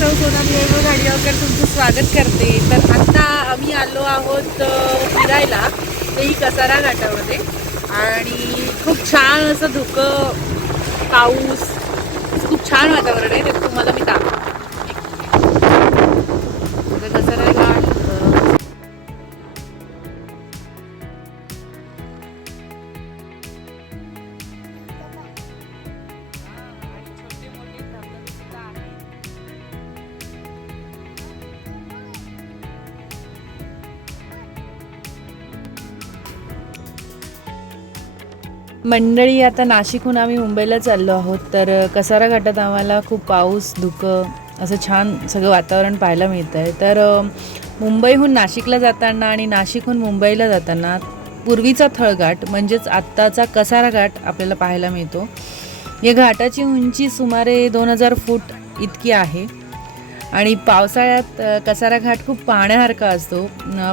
गाडीवर तुमचं स्वागत करते। तर आता आम्ही आलो आहोत फिरायला, तेही कसारा घाटामध्ये, आणि खूप छान असं धुकं, पाऊस, खूप छान वातावरण आहे। ते तुम्हाला मी दाखवते। कसारा घाट मंडळी, आता नाशिकहून आम्ही मुंबईला चाललो आहोत। तर कसारा घाटात आम्हाला खूप पाऊस, धुकं असं छान सगळं वातावरण पाहायला मिळतं आहे। तर मुंबईहून नाशिकला जाताना आणि नाशिकहून मुंबईला जाताना पूर्वीचा थळघाट म्हणजेच आत्ताचा कसारा घाट आपल्याला पाहायला मिळतो। या घाटाची उंची सुमारे 2000 फूट इतकी आहे आणि पावसाळ्यात कसारा घाट खूप पाहण्यासारखा असतो।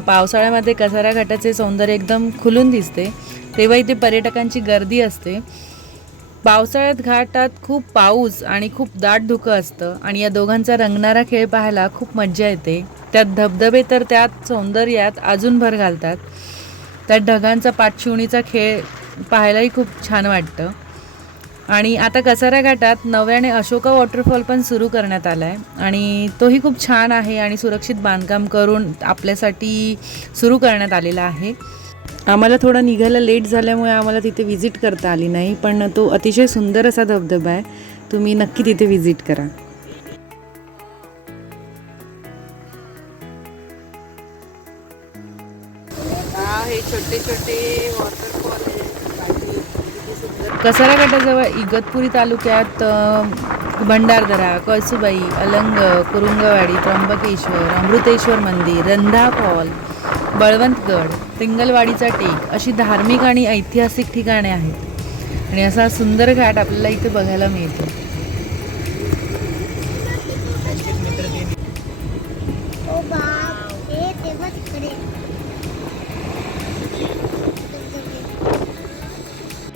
पावसाळ्यामध्ये कसारा घाटाचे सौंदर्य एकदम खुलून दिसते, तेव्हा इथे पर्यटकांची गर्दी असते। पावसाळ्यात घाटात खूप पाऊस आणि खूप दाट धुकं असतं आणि या दोघांचा रंगणारा खेळ पाहायला खूप मज्जा येते। त्यात धबधबे तर त्यात सौंदर्यात अजून भर घालतात। त्यात ढगांचा पाठशिवणीचा खेळ पाहायलाही खूप छान वाटतं। आणि आता कसारा घाटात नव्याने अशोका वॉटरफॉल पण सुरू करण्यात आला आहे आणि तोही खूप छान आहे आणि सुरक्षित बांधकाम करून आपल्यासाठी सुरू करण्यात आलेला आहे। आम्हाला थोडं निघायला लेट झाल्यामुळे आम्हाला तिथे व्हिजिट करता आली नाही, पण तो अतिशय सुंदर असा धबधबा आहे। तुम्ही नक्की तिथे व्हिजिट करा। हे छोटे छोटे वॉटरफॉल कसारा घाटाजवळ इगतपुरी तालुक्यात भंडारदरा, कळसुबाई, अलंग, कुरुंगवाडी, त्र्यंबकेश्वर, अमृतेश्वर मंदिर, रंधा फॉल, बळवंतगड, तिंगलवाडीचा टेक अशी धार्मिक आणि ऐतिहासिक ठिकाणे आहेत आणि असा सुंदर घाट आपल्याला इथे बघायला मिळतो।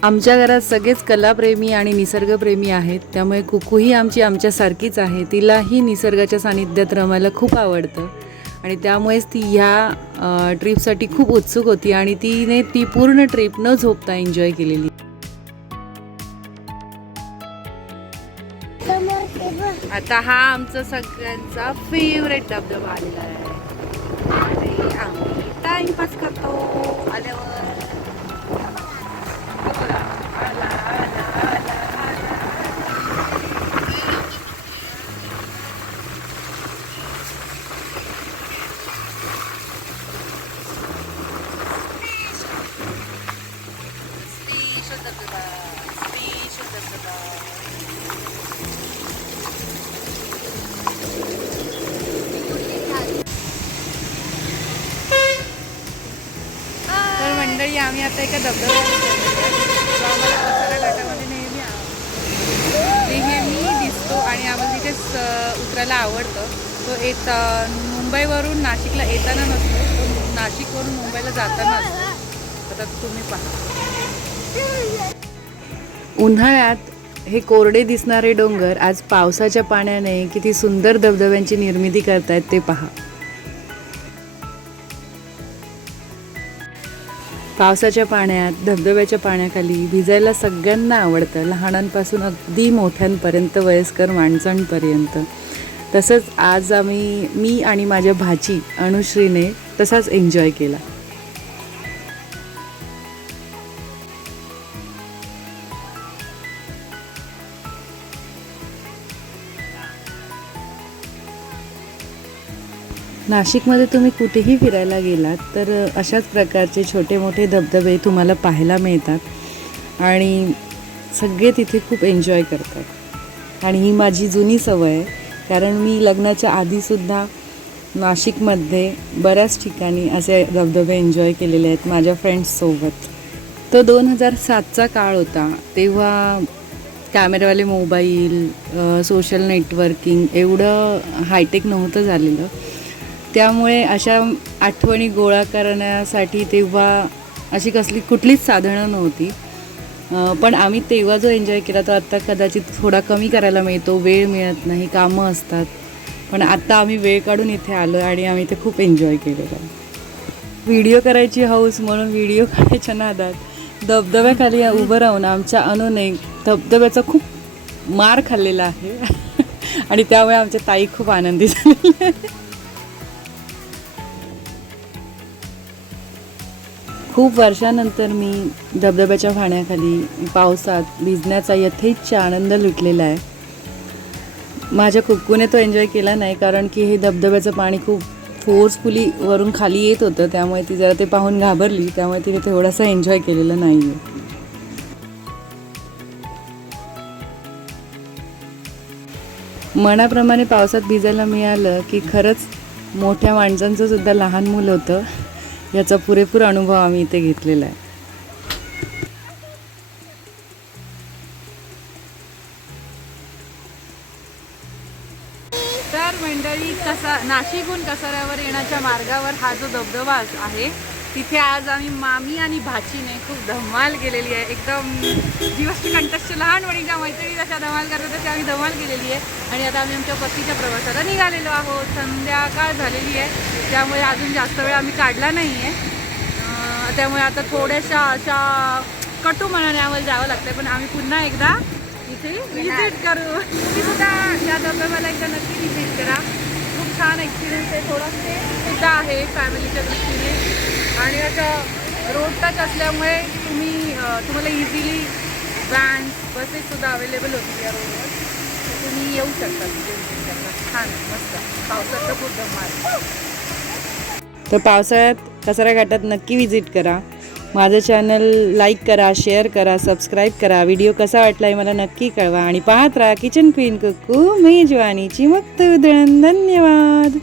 आमच्या घरात सगळेच कलाप्रेमी आणि निसर्गप्रेमी आहेत, त्यामुळे कुकूही आमच्यासारखीच आहे। तिलाही निसर्गाच्या सानिध्यात रमायला खूप आवडतं आणि त्यामुळेच ती ह्या ट्रिपसाठी खूप उत्सुक होती आणि तिने ती पूर्ण ट्रिप न झोपता एन्जॉय केलेली। आता हा आमचा सगळ्यांचा फेवरेट धबधबा आलेला आहे आणि आम्ही टाइमपास करतो आल्यावर। तर मंडळी, आम्ही आता एका धबधब्याला आम्हाला कसारा घाटामध्ये नेहमी दिसतो आणि आम्हाला तिथे उतरायला आवडतं। तो मुंबईवरून नाशिकला येताना नसतो, तो नाशिकवरून मुंबईला जाताना असतो। आता तुम्ही पहा, उन्हाळ्यात हे कोरडे दिसणारे डोंगर आज पावसाच्या पाण्याने किती सुंदर धबधब्यांची निर्मिती करतायत ते पहा। पावसाच्या पाण्यात, धबधब्याच्या पाण्याखाली भिजायला सगळ्यांना आवडतं, लहानांपासून अगदी मोठ्यांपर्यंत, वयस्कर माणसांपर्यंत। तसंच आज मी आणि माझ्या भाची अनुश्रीने तसाच एन्जॉय केला। नाशिकमध्ये तुम्ही कुठेही फिरायला गेलात तर अशाच प्रकारचे छोटे मोठे धबधबे तुम्हाला पाहायला मिळतात आणि सगळे तिथे खूप एन्जॉय करतात। आणि ही माझी जुनी सवय आहे, कारण मी लग्नाच्या आधीसुद्धा नाशिकमध्ये बऱ्याच ठिकाणी असे धबधबे एन्जॉय केलेले आहेत माझ्या फ्रेंड्ससोबत। तो 2007चा काळ होता, तेव्हा कॅमेरावाले मोबाईल, सोशल नेटवर्किंग एवढं हायटेक नव्हतं झालेलं, त्यामुळे अशा आठवणी गोळा करण्यासाठी तेव्हा अशी कुठलीच साधनं नव्हती। पण आम्ही तेव्हा जो एन्जॉय केला तो आत्ता कदाचित थोडा कमी करायला मिळतो, वेळ मिळत नाही, कामं असतात, पण आता आम्ही वेळ काढून इथे आलो आणि आम्ही इथे खूप एन्जॉय केलेलं आहे. व्हिडिओ करायची हौस म्हणून व्हिडिओ काढायच्या नादात धबधब्याखाली उभं राहून आमच्या अनुने धबधब्याचा खूप मार खाल्लेला आहे आणि त्यामुळे आमच्या ताई खूप आनंदी झालेल्या आहे. खूप वर्षानंतर मी धबधब्याच्या पाण्याखाली पावसात भिजण्याचा यथेच्छ आनंद लुटलेला आहे. माझ्या कुक्कूने तो एन्जॉय केला नाही, कारण की हे धबधब्याचं पाणी खूप फोर्सफुली वरून खाली येत होतं, त्यामुळे ती जरा ते पाहून घाबरली, त्यामुळे तिने थोडासा एन्जॉय केलेलं नाही आहे. मनाप्रमाणे पावसात भिजायला मिळालं की खरंच मोठ्या माणसांचं सुद्धा लहान मुलं होतं, याचा पुरेपूर अनुभव आम्ही इथे घेतलेला आहे. तर मंडळी, नाशिकहून कसाऱ्यावर येण्याच्या मार्गावर हा जो धबधबा आहे तिथे आज आम्ही मामी आणि भाचीने खूप धमाल केलेली आहे. एकदम दिवस कंटस्थ लहानपणीच्या मैत्रिणी जशा धमाल करतात तशी आम्ही धमाल केलेली आहे. आणि आता आम्ही आमच्या पतीच्या प्रवासाला निघालेलो आहोत. संध्याकाळ झालेली आहे, त्यामुळे अजून जास्त वेळ आम्ही काढला नाही आहे. त्यामुळे आता थोड्याशा अशा कटू मनाने आम्हाला जावं लागतं, पण आम्ही पुन्हा एकदा इथे विजिट करू. तुम्ही सुद्धा या धबधब्याला एकदा नक्की विजिट करा. खूप छान एक्सपिरियन्स आहे. थोडंसं सुद्धा आहे फॅमिलीच्या दृष्टीने, आणि आता रोड टच असल्यामुळे तुम्हाला इझिली व्हॅन्स बसेस सुद्धा अवेलेबल होतील या रोडवर, तर तुम्ही येऊ शकता तिथे विजिट करता. छान मस्त पावसात तर खूप धमाल. तर पावसाळ्यात कसारा घाटात नक्की विजिट करा. माझं चॅनल लाईक करा, शेअर करा, सबस्क्राईब करा. व्हिडिओ कसा वाटला आहे मला नक्की कळवा आणि पाहत राहा किचन क्वीन कुक्कू मेजवानीची मक्त उधळण. धन्यवाद.